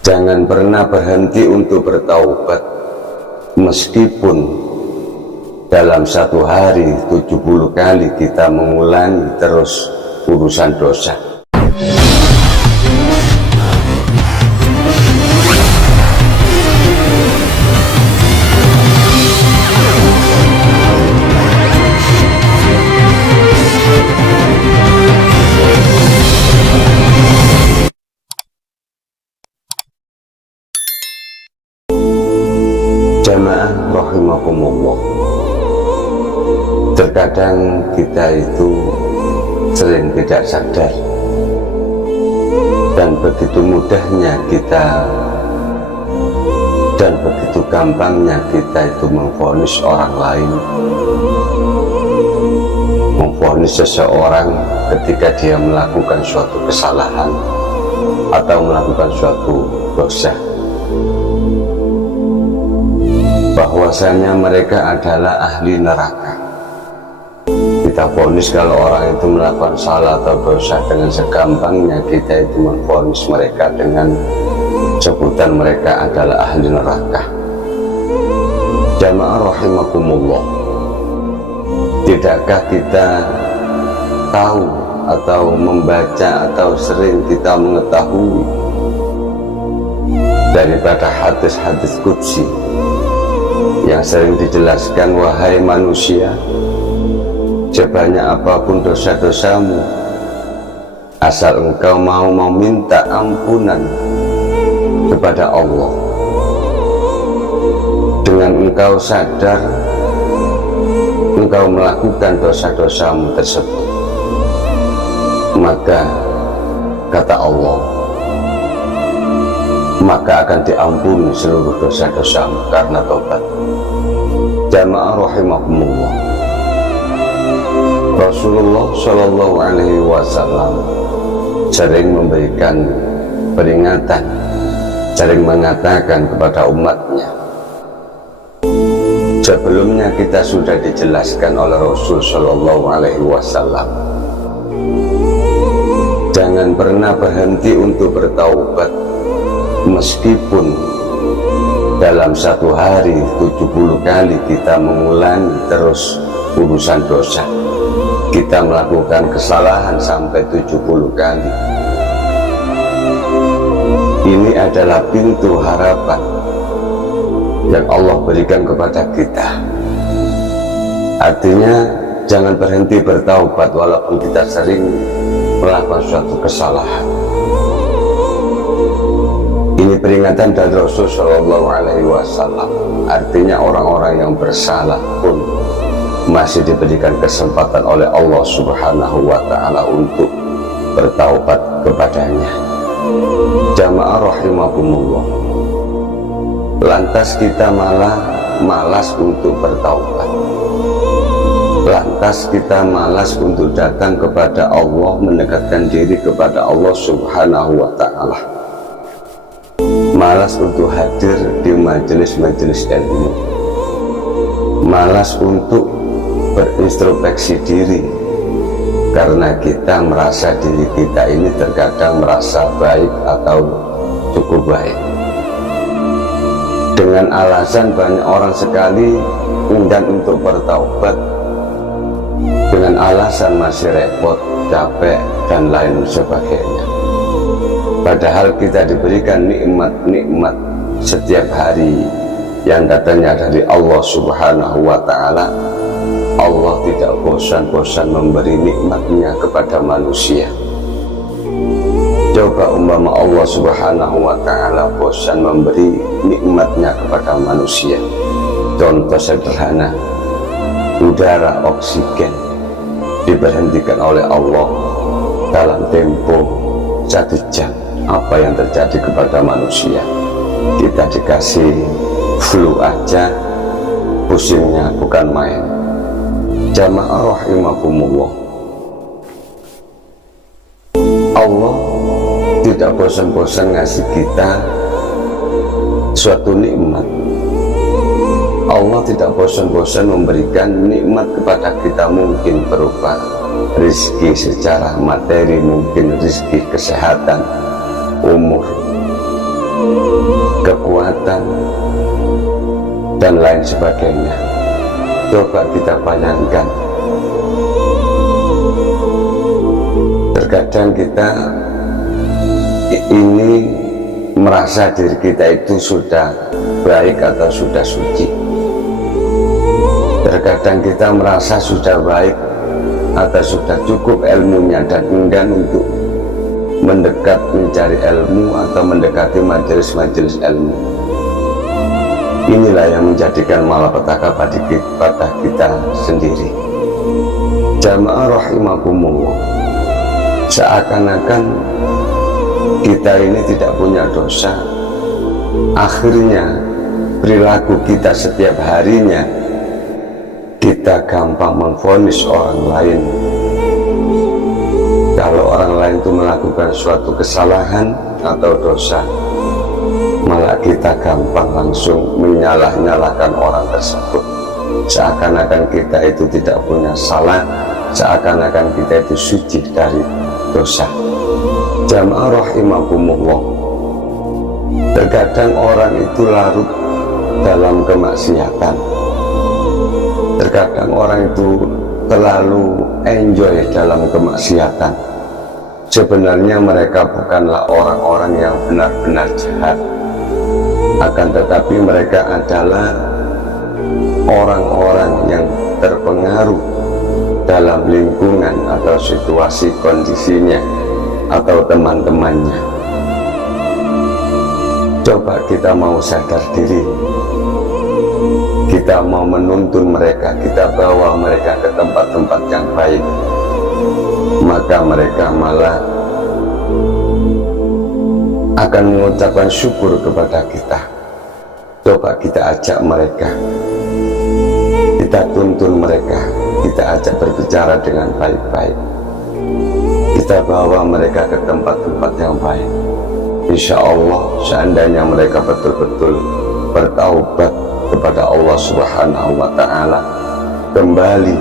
Jangan pernah berhenti untuk bertaubat, meskipun dalam satu hari 70 kali kita mengulangi terus urusan dosa. Jamaah rahimakumullah, terkadang kita itu sering tidak sadar dan begitu mudahnya kita dan begitu gampangnya kita itu memvonis orang lain, memvonis seseorang ketika dia melakukan suatu kesalahan atau melakukan suatu dosa, bahwasanya mereka adalah ahli neraka. Kita vonis kalau orang itu melakukan salah atau dosa dengan segampangnya kita itu memvonis mereka dengan sebutan mereka adalah ahli neraka. Jamaah rahimakumullah, tidakkah kita tahu atau membaca atau sering kita mengetahui daripada hadis-hadis qudsi yang sering dijelaskan, wahai manusia, sebanyak apapun dosa-dosamu, asal engkau mau meminta ampunan kepada Allah, dengan engkau sadar engkau melakukan dosa-dosamu tersebut, maka kata Allah, maka akan diampuni seluruh dosa-dosamu karena tobat. Jamaah rahimakumullah, Rasulullah Shallallahu Alaihi Wasallam sering memberikan peringatan, sering mengatakan kepada umatnya. Sebelumnya kita sudah dijelaskan oleh Rasul Shallallahu Alaihi Wasallam, jangan pernah berhenti untuk bertaubat, meskipun dalam satu hari 70 kali kita mengulangi terus urusan dosa. Kita melakukan kesalahan sampai 70 kali. Ini adalah pintu harapan yang Allah berikan kepada kita. Artinya jangan berhenti bertaubat walaupun kita sering melakukan suatu kesalahan. Ini peringatan dari Rasul Shallallahu Alaihi Wasallam. Artinya orang-orang yang bersalah pun masih diberikan kesempatan oleh Allah Subhanahu Wa Taala untuk bertaubat kepadanya. Jamaah rahimakumullah, lantas kita malah malas untuk bertaubat. Lantas kita malas untuk datang kepada Allah, mendekatkan diri kepada Allah Subhanahu Wa Taala. Malas untuk hadir di majelis-majelis ilmu, malas untuk berintrospeksi diri, karena kita merasa diri kita ini terkadang merasa baik atau cukup baik. Dengan alasan banyak orang sekali enggan untuk bertaubat, dengan alasan masih repot, capek, dan lain sebagainya. Padahal kita diberikan nikmat-nikmat setiap hari yang datangnya dari Allah Subhanahu Wa Taala. Allah tidak bosan-bosan memberi nikmatnya kepada manusia. Coba umpama Allah Subhanahu Wa Taala bosan memberi nikmatnya kepada manusia. Contoh sederhana, udara oksigen diberhentikan oleh Allah dalam tempo 1 jam. Apa yang terjadi kepada manusia? Kita dikasih flu aja pusingnya bukan main. Jamaah rahimakumullah, Allah tidak bosan-bosan ngasih kita suatu nikmat. Allah tidak bosan-bosan memberikan nikmat kepada kita, mungkin berupa rezeki secara materi, mungkin rezeki kesehatan, umur, kejahatan, dan lain sebagainya. Coba kita bayangkan, terkadang kita ini merasa diri kita itu sudah baik atau sudah suci. Terkadang kita merasa sudah baik atau sudah cukup ilmunya dan enggan untuk mendekat mencari ilmu atau mendekati majelis-majelis ilmu. Inilah yang menjadikan malapetaka pada kita sendiri. Jamaah rahimakumullah, seakan-akan kita ini tidak punya dosa. Akhirnya perilaku kita setiap harinya, kita gampang memvonis orang lain. Kalau orang lain itu melakukan suatu kesalahan atau dosa, malah kita gampang langsung menyalah-nyalahkan orang tersebut. Seakan-akan kita itu tidak punya salah, seakan-akan kita itu suci dari dosa. Jamaah rahimakumullah, terkadang orang itu larut dalam kemaksiatan. Terkadang orang itu terlalu enjoy dalam kemaksiatan. Sebenarnya mereka bukanlah orang-orang yang benar-benar jahat, akan tetapi mereka adalah orang-orang yang terpengaruh dalam lingkungan atau situasi kondisinya atau teman-temannya. Coba kita mau sadar diri, kita mau menuntun mereka, kita bawa mereka ke tempat-tempat yang baik, maka mereka malah akan mengucapkan syukur kepada kita. Coba kita ajak mereka, kita tuntun mereka, kita ajak berbicara dengan baik-baik, kita bawa mereka ke tempat-tempat yang baik. Insya Allah, seandainya mereka betul-betul bertaubat kepada Allah Subhanahu wa Ta'ala, kembali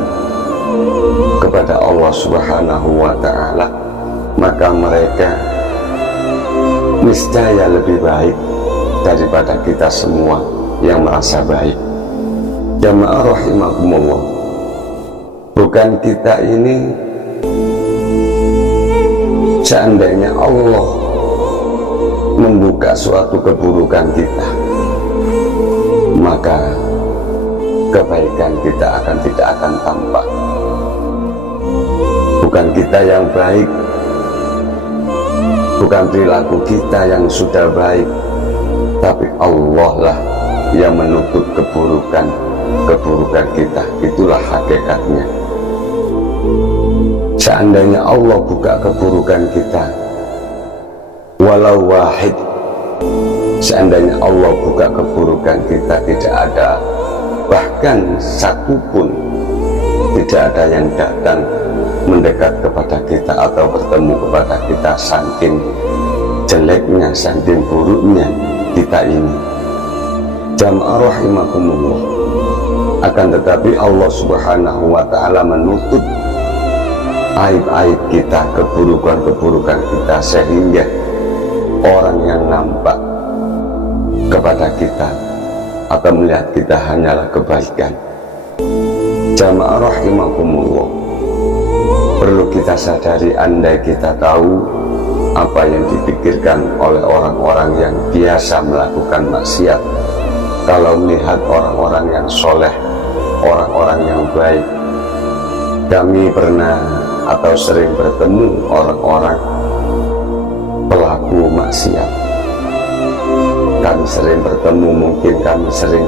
kepada Allah Subhanahu wa Ta'ala, maka mereka niscaya lebih baik daripada kita semua yang merasa baik. Jamaah rahimakumullah, bukan kita ini, seandainya Allah membuka suatu keburukan kita, maka kebaikan kita tidak akan tampak. Bukan kita yang baik, bukan perilaku kita yang sudah baik, tapi Allah lah yang menutup keburukan kita. Itulah hakikatnya. Seandainya Allah buka keburukan kita, walau wahid, seandainya Allah buka keburukan kita, tidak ada bahkan satupun, tidak ada yang datang mendekat kepada kita atau bertemu kepada kita, saking jeleknya, saking buruknya kita ini. Jamaah rahimakumullah, akan tetapi Allah Subhanahu wa Ta'ala menutup aib-aib kita, keburukan-keburukan kita, sehingga orang yang nampak kepada kita atau melihat kita hanyalah kebaikan. Jamaah rahimakumullah, perlu kita sadari, andai kita tahu apa yang dipikirkan oleh orang-orang yang biasa melakukan maksiat, kalau melihat orang-orang yang soleh, orang-orang yang baik. Kami pernah atau sering bertemu orang-orang pelaku maksiat. Kami sering bertemu, mungkin kami sering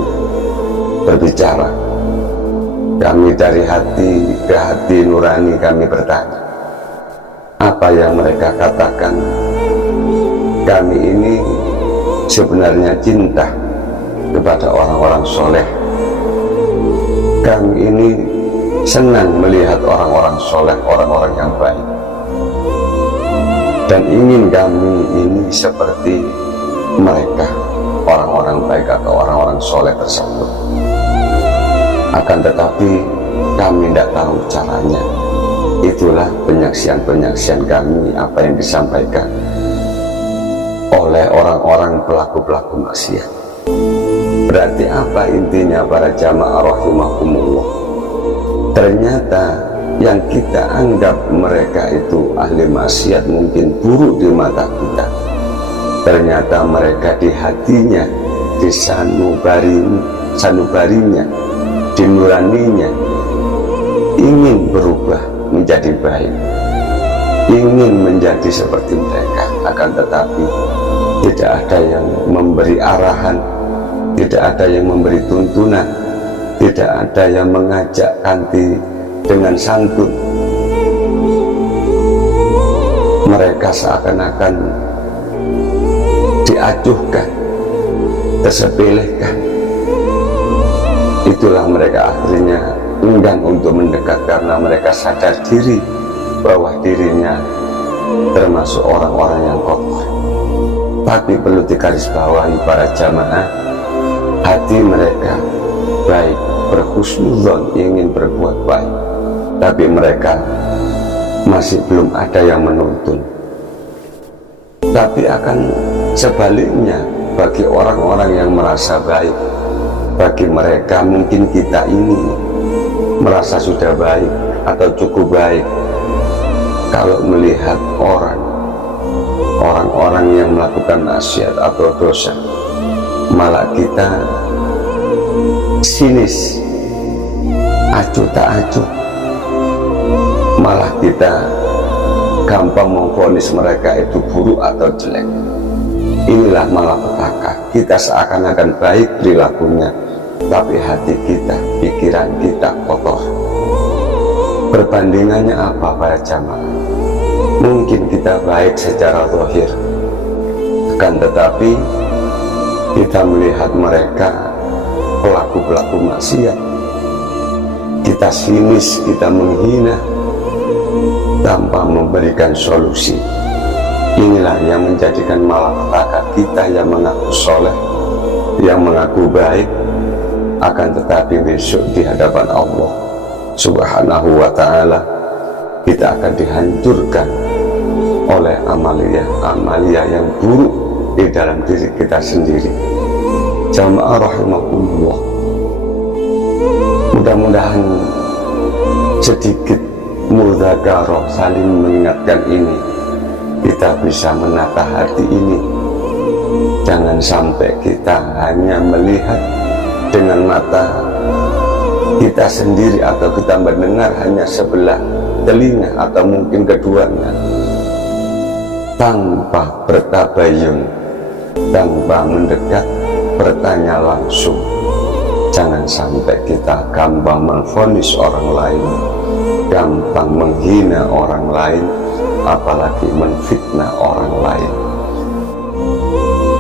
berbicara. Kami dari hati ke hati nurani kami bertanya, apa yang mereka katakan. Kami ini sebenarnya cinta kepada orang-orang soleh. Kami ini senang melihat orang-orang soleh, orang-orang yang baik, dan ingin kami ini seperti mereka, orang-orang baik atau orang-orang soleh tersebut. Akan tetapi kami tidak tahu caranya. Itulah penyaksian-penyaksian kami, apa yang disampaikan oleh orang-orang pelaku-pelaku maksiat. Berarti apa intinya para jamaah rahimakumullah? Ternyata yang kita anggap mereka itu ahli maksiat, mungkin buruk di mata kita, ternyata mereka di hatinya, di sanubarinya, di nuraninya ingin berubah menjadi baik, ingin menjadi seperti mereka. Akan tetapi tidak ada yang memberi arahan, tidak ada yang memberi tuntunan, tidak ada yang mengajak kanti dengan santun. Mereka seakan-akan diacuhkan, tersepelekan. Itulah mereka akhirnya enggan untuk mendekat, karena mereka sadar diri bahwa dirinya termasuk orang-orang yang kotor. Tapi perlu digarisbawahi para jamaah, hati mereka baik, berhusnudzon, ingin berbuat baik, tapi mereka masih belum ada yang menuntun. Tapi akan sebaliknya, bagi orang-orang yang merasa baik, bagi mereka mungkin kita ini merasa sudah baik atau cukup baik, kalau melihat orang-orang yang melakukan maksiat atau dosa, malah kita sinis, acuh tak acuh, malah kita gampang memvonis mereka itu buruk atau jelek. Inilah malapetaka, kita seakan-akan baik perilakunya, tapi hati kita, pikiran kita kotor. Perbandingannya apa para jamaah? Mungkin kita baik secara zahir, akan tetapi kita melihat mereka pelaku-pelaku maksiat, kita sinis, kita menghina tanpa memberikan solusi. Inilah yang menjadikan malapetaka kita yang mengaku soleh, yang mengaku baik, akan tetapi besok di hadapan Allah Subhanahu wa ta'ala kita akan dihancurkan oleh amalia yang buruk di dalam diri kita sendiri. Jamaah rahimakumullah, mudah-mudahan sedikit mudzakarah saling mengingatkan ini, kita bisa menata hati ini. Jangan sampai kita hanya melihat dengan mata kita sendiri, atau kita mendengar hanya sebelah telinga atau mungkin keduanya, tanpa bertabayun, tanpa mendekat, bertanya langsung. Jangan sampai kita gampang memvonis orang lain, gampang menghina orang lain, apalagi menfitnah orang lain.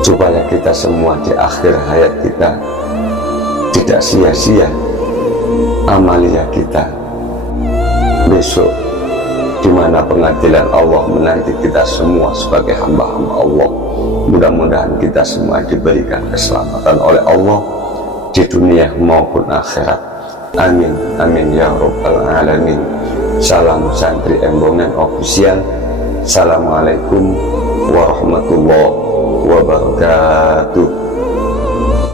Supaya kita semua di akhir hayat kita tidak sia-sia amalia kita besok, di mana pengadilan Allah menanti kita semua sebagai hamba-hamba Allah. Mudah-mudahan kita semua diberikan keselamatan oleh Allah di dunia maupun akhirat. Amin, amin ya rabbal alamin. Salam santri Embongan Official. Assalamualaikum warahmatullahi wabarakatuh.